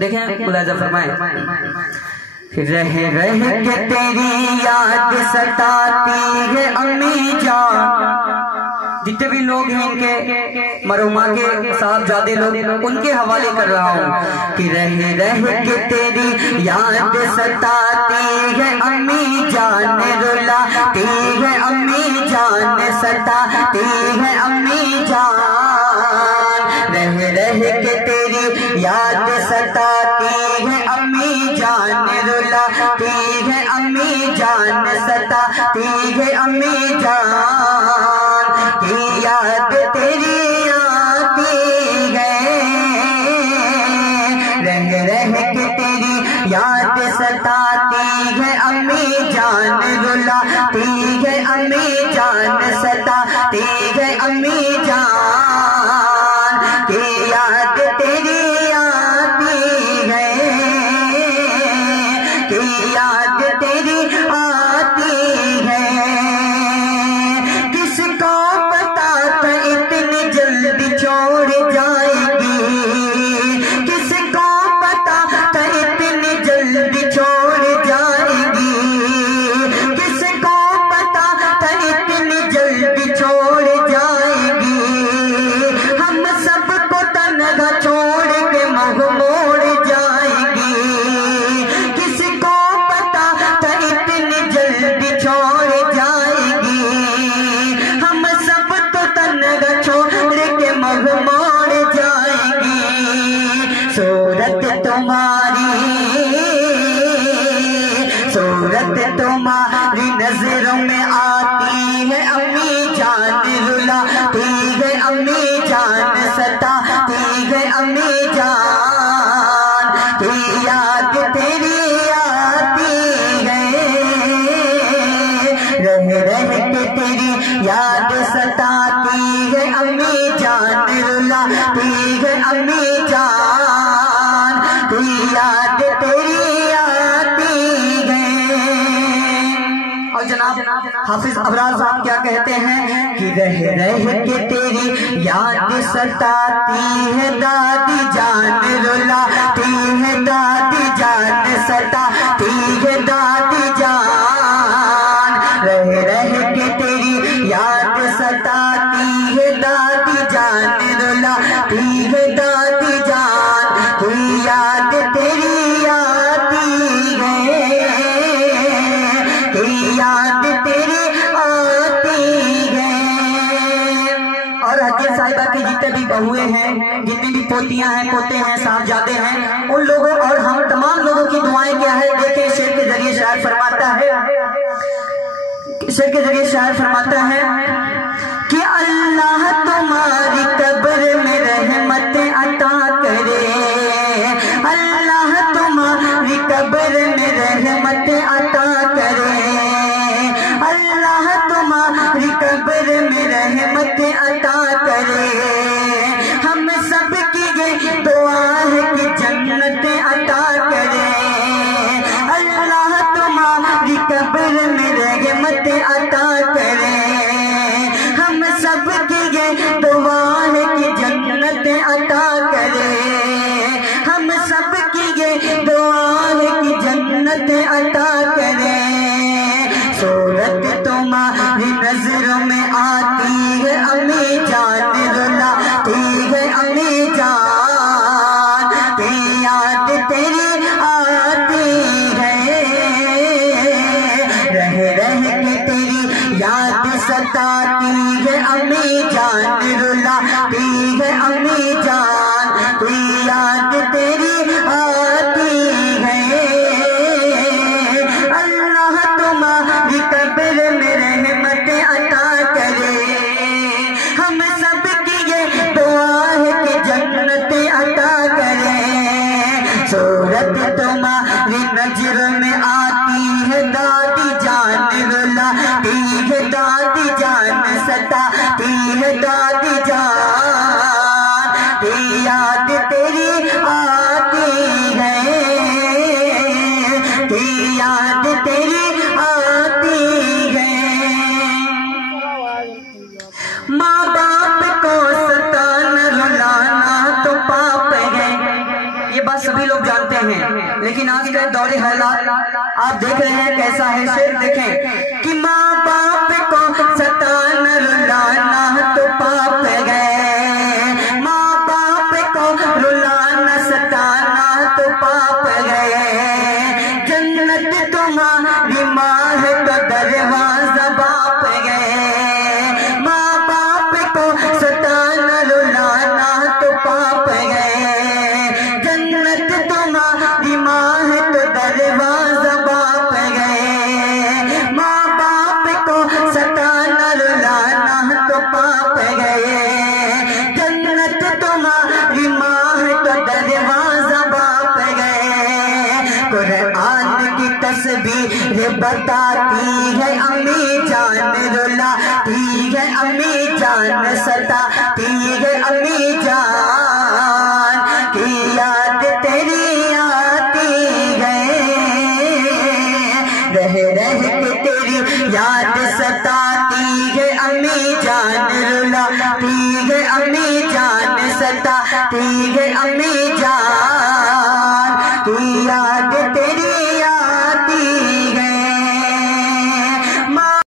دیکھیں ملاحظہ فرمائیں، رہ رہ کے تیری یاد ستاتی ہے امی جان۔ جتنے بھی لوگ ہیں ان کے مرحومہ کے صاحبزادے لوگ، ان کے حوالے کر رہا ہوں کہ رہ رہ کے تیری یاد ستاتی ہے امی جان، رلاتی ہے امی جان، ستاتی ہے امی جان۔ رہ رہ کے تیری یاد ستاتی ہے امی جان، رلاتی ہے امی جان، ستاتی ہے امی جان۔ کی یاد تیری آتی ہے، رہ رہ کے تیری یاد ستاتی ہے امی جان، رلاتی ہے امی جان، ستاتی ہے امی جان۔ کی یاد تیری آتی ہے، کی یاد تیری آتی ہے۔ کس کو پتا تھا اتنی جلدی چھوڑ جائے گی، کس کو پتا تھا اتنی جلدی چھوڑ جائے گی، کس کو پتا تھا اتنی جلدی چھوڑ جائے گی۔ ہم سب کو تنہا چھوڑ کے منہ موڑ جائے گی، کس کو پتا تھا اتنی جلدی چھوڑ جائے گی۔ ہم سب تو تنہا چھوڑ کے منہ موڑ جائے گی۔ صورت تمہاری نظروں میں آتی ہے امی جان، رلاتی ہے امی جان، ستاتی ہے امی جان۔ کی یاد تیری آتی ہے، رہ رہ کے تیری یاد ستاتی ہے امی جان، رلاتی ہے امی جان۔ کی یاد تیری آتی ہے۔ اور جناب حافظ ابرار صاحب کیا کہتے ہیں کہ رہ رہ کے تیری یاد ستاتی ہے دادی جان، رلاتی ہے دادی جان، ستاتی ہے دادی جان۔ رہ رہ کے تیری یاد ستاتی ہے دادی جان، رلاتی ہے دادی جان۔ کی یاد تیری آتی ہے، کی یاد تیری آتی ہے۔ اور حجیہ صاحبہ کی جتنے بھی بہویں ہیں، جتنی بھی پوتیاں ہیں، پوتے ہیں، صاحبزادے ہیں، ان لوگوں اور ہم تمام لوگوں کی دعائیں کیا ہے؟ دیکھیں شعر کے ذریعے شاعر فرماتا ہے، شعر کے ذریعے شاعر فرماتا ہے کہ اللہ تمہاری قبر میں رحمت عطا کرے، اللہ تمہاری قبر میں رحمت عطا کرے، اللہ تمہاری قبر میں رحمت عطا کرے۔ ہم سب کی یہ دعا ہے کہ جنت عطا کرے، اللہ تمہاری قبر میں رحمت عطا کرے۔ ہم سب کی یہ دعا ہے کہ جنت عطا کرے، ہم سب کی یہ دعا ہے کہ جنت عطا کرے۔ صورت تمہاری نظروں میں آتی ہے امی جان، رلاتی ہے امی جان۔ کی یاد تیری آتی ہے، رہ رہ کے تیری یاد ستاتی ہے امی جان، رلاتی ہے امی جان۔ کی یاد تیری آتی ہے، اللہ تمہاری قبر میں رحمت عطا کرے۔ ہم سب کی یہ دعا ہے کہ جنت عطا کرے۔ صورت تمہاری نظر میں آتی ہے دادی جان، رلاتی ہے دادی جان، ستاتی ہے دادی جان۔ کی یاد تیری آتی بات سبھی لوگ جانتے ہیں، لیکن آج کے دور حالات آپ دیکھ رہے ہیں کیسا ہے۔ شعر دیکھیں کہ ماں باپ کو ستانا رلانا تو پاپ گئے، ماں باپ کو رلانا ستانا تو پاپ گئے، جنت تمہاری ماں ہے تو دروازہ باپ گئے، ماں باپ کو ستانا رلانا تو پاپ گئے، جنت تمہاری ماں ہے تو دروازہ باپ گئے، ماں باپ کو ستانا رلانا تو پاپ گئے، جنت تمہاری ماں ہے تو دروازہ باپ گئے۔ قرآن کی تصویر بتاتی ہے امی جان رلاتی ہے امی جان ستاتی ہے امی جان کی یاد تیری آتی ہے، رہ کے تیری یاد ستاتی ہے امی جان رلاتی ہے امی جان ستاتی ہے امی جان کی یاد تیری